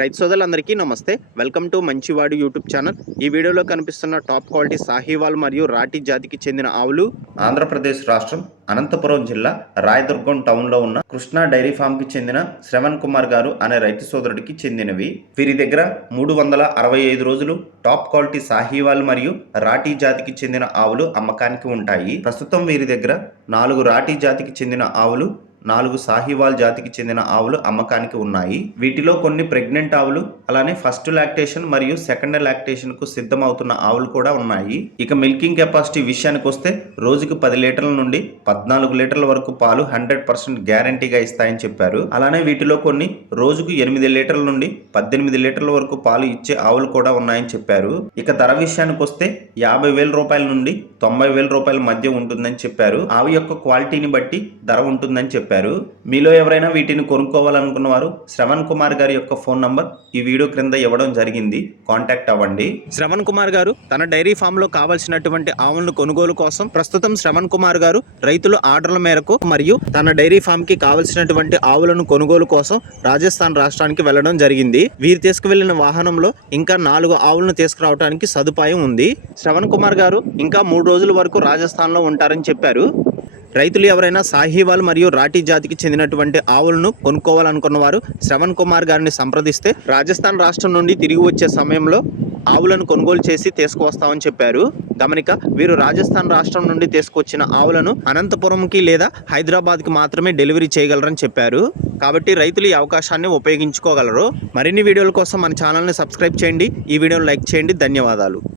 రైతు సోదరులందరికీ నమస్తే. Welcome to Manchivadu YouTube channel. ఈ వీడియోలో కనిపిస్తున్న టాప్ క్వాలిటీ సాహివాల్ మరియు రాటి జాతికి చెందిన ఆవులు ఆంధ్రప్రదేశ్ రాష్ట్రం అనంతపురం జిల్లా రాయదుర్గం టౌన్లో ఉన్న కృష్ణా డైరీ ఫామ్కి చెందిన శ్రవణ్ కుమార్ గారు అనే రైతు సోదరుడికి చెందినవి. వీరి దగ్గర మూడు వందల అరవై ఐదు రోజులు టాప్ క్వాలిటీ సాహివాల్ మరియు రాటి జాతికి చెందిన ఆవులు అమ్మకానికి ఉంటాయి. ప్రస్తుతం వీరి దగ్గర నాలుగు రాటి జాతికి చెందిన ఆవులు నాలుగు సాహివాల్ జాతికి చెందిన ఆవులు అమ్మకానికి ఉన్నాయి. వీటిలో కొన్ని ప్రెగ్నెంట్ ఆవులు అలానే ఫస్ట్ లాక్టేషన్ మరియు సెకండ్ లాక్టేషన్కు సిద్ధమవుతున్న ఆవులు కూడా ఉన్నాయి. ఇక మిల్కింగ్ కెపాసిటీ విషయానికి వస్తే రోజుకు పది లీటర్ల నుండి పద్నాలుగు లీటర్ల వరకు పాలు హండ్రెడ్ పర్సెంట్ గ్యారంటీగా ఇస్తాయని చెప్పారు. అలానే వీటిలో కొన్ని రోజుకు ఎనిమిది లీటర్ల నుండి పద్దెనిమిది లీటర్ల వరకు పాలు ఇచ్చే ఆవులు కూడా ఉన్నాయని చెప్పారు. ఇక ధర విషయానికి వస్తే యాభై వేల రూపాయల నుండి తొంభై వేల రూపాయల మధ్య ఉంటుందని చెప్పారు. ఆవు యొక్క క్వాలిటీని బట్టి ధర ఉంటుందని చెప్పారు. మీలో ఎవరైనా వీటిని కొనుక్కోవాలనుకున్న వారు శ్రవణ్ కుమార్ గారి యొక్క ఫోన్ నంబర్ ఈ వీడియో క్రింద ఇవ్వడం జరిగింది. కాంటాక్ట్ అవ్వండి. శ్రవణ్ కుమార్ గారు తన డైరీ ఫామ్లో కావాల్సినటువంటి ఆవులను కొనుగోలు కోసం ప్రస్తుతం శ్రవణ్ కుమార్ గారు రైతుల ఆర్డర్ల మేరకు మరియు తన డైరీ ఫామ్కి కావాల్సినటువంటి ఆవులను కొనుగోలు కోసం రాజస్థాన్ రాష్ట్రానికి వెళ్ళడం జరిగింది. వీరు తీసుకువెళ్ళిన వాహనంలో ఇంకా నాలుగు ఆవులను తీసుకురావడానికి సదుపాయం ఉంది. శ్రవణ్ కుమార్ గారు ఇంకా మూడు రోజుల వరకు రాజస్థాన్లో ఉంటారని చెప్పారు. రైతులు ఎవరైనా సాహివాల్ మరియు రాఠీ జాతికి చెందినటువంటి ఆవులను కొనుక్కోవాలనుకున్న వారు శ్రవణ్ కుమార్ గారిని సంప్రదిస్తే రాజస్థాన్ రాష్ట్రం నుండి తిరిగి వచ్చే సమయంలో ఆవులను కొనుగోలు చేసి తీసుకువస్తామని చెప్పారు. గమనిక వీరు రాజస్థాన్ రాష్ట్రం నుండి తీసుకొచ్చిన ఆవులను అనంతపురంకి లేదా హైదరాబాద్కి మాత్రమే డెలివరీ చేయగలరని చెప్పారు. కాబట్టి రైతులు ఈ అవకాశాన్ని ఉపయోగించుకోగలరు. మరిన్ని వీడియోల కోసం మన ఛానల్ని సబ్స్క్రైబ్ చేయండి. ఈ వీడియోని లైక్ చేయండి. ధన్యవాదాలు.